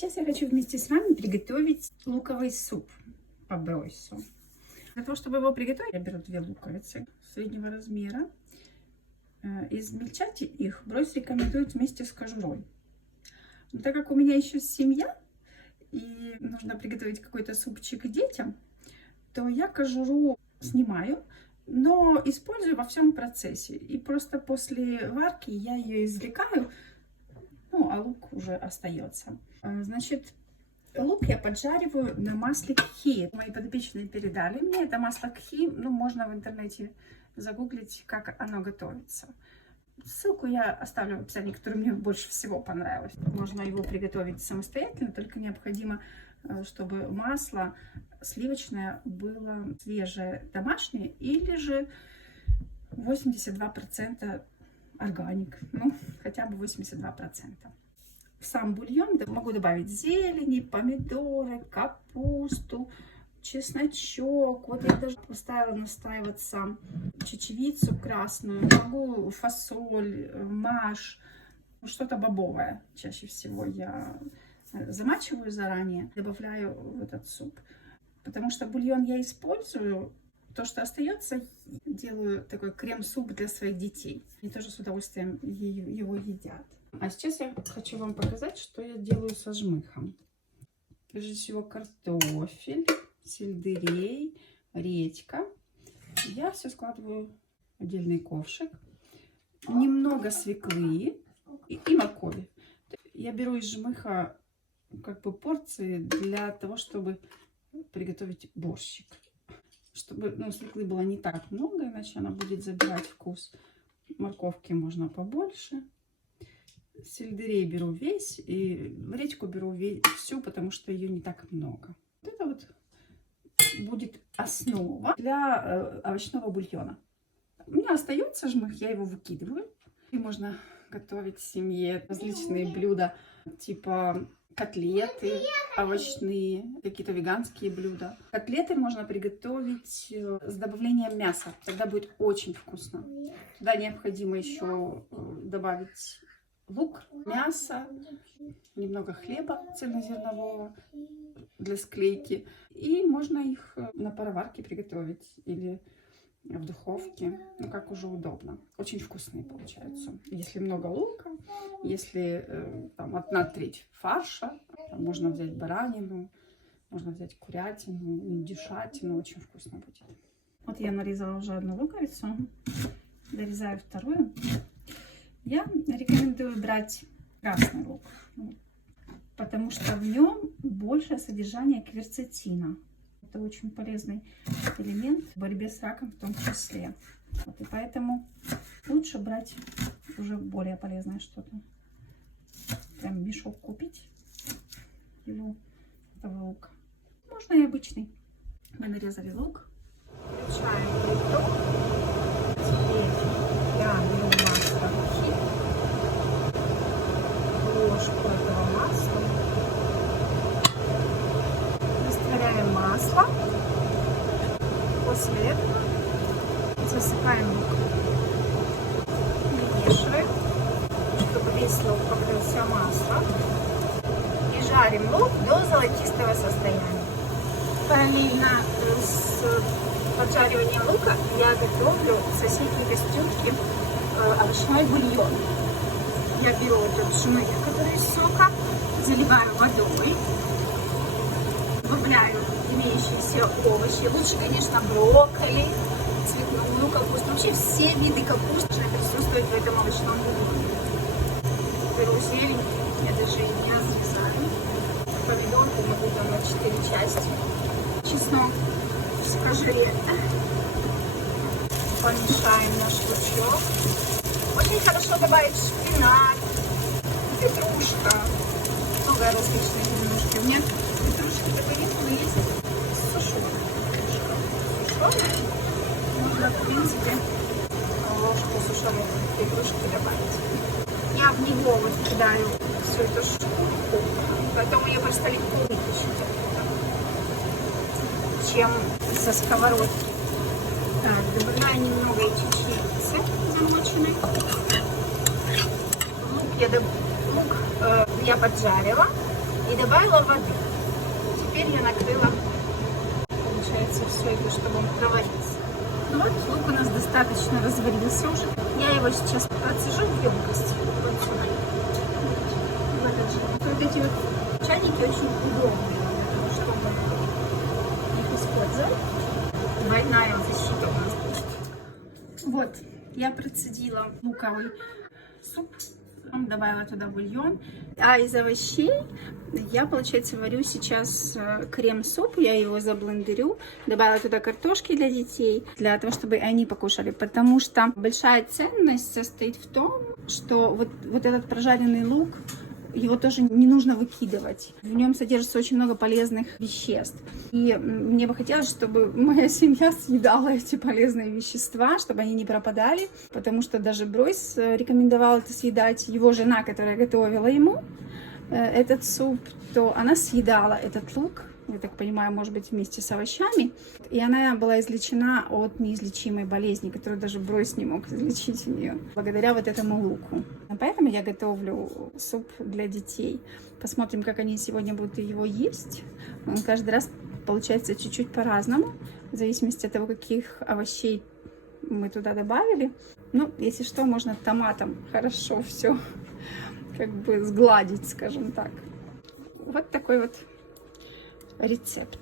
Сейчас я хочу вместе с вами приготовить луковый суп по бройсу. Для того, чтобы его приготовить, я беру 2 луковицы среднего размера. Измельчать их бройс рекомендуют вместе с кожурой. Но так как у меня еще семья, и нужно приготовить какой-то супчик детям, то я кожуру снимаю, но использую во всем процессе. И просто после варки я ее извлекаю, ну, а лук уже остается. Значит, лук я поджариваю на масле кхи. Мои подопечные передали мне это масло кхи. Ну, можно в интернете загуглить, как оно готовится. Ссылку я оставлю в описании, которое мне больше всего понравилось. Можно его приготовить самостоятельно, только необходимо, чтобы масло сливочное было свежее, домашнее, или же 82% органик, ну, хотя бы 82%. В сам бульон могу добавить зелени, помидоры, капусту, чесночок. Вот я даже поставила настаиваться чечевицу красную. Могу фасоль, маш, что-то бобовое. Чаще всего я замачиваю заранее, добавляю в этот суп. Потому что бульон я использую. То, что остается, делаю такой крем-суп для своих детей. Они тоже с удовольствием его едят. А сейчас я хочу вам показать, что я делаю со жмыхом. Прежде всего картофель, сельдерей, редька. Я все складываю в отдельный ковшик. Немного свеклы и моркови. Я беру из жмыха как бы порции для того, чтобы приготовить борщик. Чтобы свеклы было не так много, иначе она будет забирать вкус. Морковки можно побольше. Сельдерей беру весь, и редьку беру всю, потому что ее не так много. Вот это вот будет основа для овощного бульона. У меня остается жмых, я его выкидываю. И можно готовить в семье различные блюда, типа котлеты овощные, какие-то веганские блюда. Котлеты можно приготовить с добавлением мяса, тогда будет очень вкусно. Туда необходимо еще добавить лук, мясо, немного хлеба цельнозернового для склейки. И можно их на пароварке приготовить или в духовке, ну как уже удобно. Очень вкусные получаются. Если много лука, если там 1/3 фарша, можно взять баранину, можно взять курятину, индюшатину, очень вкусно будет. Вот я нарезала уже 1 луковицу, дорезаю 2. Я рекомендую брать красный лук, потому что в нем больше содержания кверцетина. Это очень полезный элемент в борьбе с раком в том числе. Вот, и поэтому лучше брать уже более полезное что-то. Прям мешок купить кило этого лука. Можно и обычный. Мы нарезали лук. Включаем плиту. Теперь я беру масло кхи. Ложку этого масла. Растворяем масло. После этого засыпаем лук. Перемешиваем, чтобы весь лук покрылся маслом. И жарим лук до золотистого состояния. Параллельно с поджариванием лука я готовлю в соседней кастрюльке овощной бульон. Я беру этот жмых, который из сока, заливаю водой, добавляю имеющиеся овощи. Лучше, конечно, брокколи, цветную капусту. Вообще все виды капусты должны присутствовать в этом овощном бульоне. Беру зелень, я даже не разрезаю. Помидорку могу там на 4 части. Чеснок в кожуре. Помешаем наш лучок. Очень хорошо добавить шпинат, петрушка. Много различных петрушки. У меня петрушки такой нет, но есть сушеная петрушка. Сушеная. Можно, в принципе, ложку сушеной петрушки добавить. Я в него вот кидаю всю эту шкурку, потом ее просто легко вытащить, чем со сковородки. Так, добавляю немного чечевицы замоченной. Лук я поджарила. и добавила воды. Теперь я накрыла, получается, все это, чтобы он проварился. Ну вот, лук у нас достаточно разварился уже. Я его сейчас процежу в емкость. Вот сюда. Вот эти вот чайники очень удобные, для того, чтобы их использовать. Двойная защита у нас будет. Вот, я процедила луковый суп, добавила туда бульон. А из овощей я, получается, варю сейчас крем-суп, я его заблендерю, добавила туда картошки для детей, для того, чтобы они покушали, потому что большая ценность состоит в том, что вот этот прожаренный лук, его тоже не нужно выкидывать. В нем содержится очень много полезных веществ. И мне бы хотелось, чтобы моя семья съедала эти полезные вещества, чтобы они не пропадали. Потому что даже Бройс рекомендовал это съедать. Его жена, которая готовила ему этот суп, то она съедала этот лук, я так понимаю, может быть, вместе с овощами. И она была излечена от неизлечимой болезни, которую даже Бройс не мог излечить у нее, благодаря вот этому луку. Поэтому я готовлю суп для детей. Посмотрим, как они сегодня будут его есть. Он каждый раз получается чуть-чуть по-разному, в зависимости от того, каких овощей мы туда добавили. Ну, если что, можно томатом хорошо все как бы сгладить, скажем так. Вот такой вот рецепт.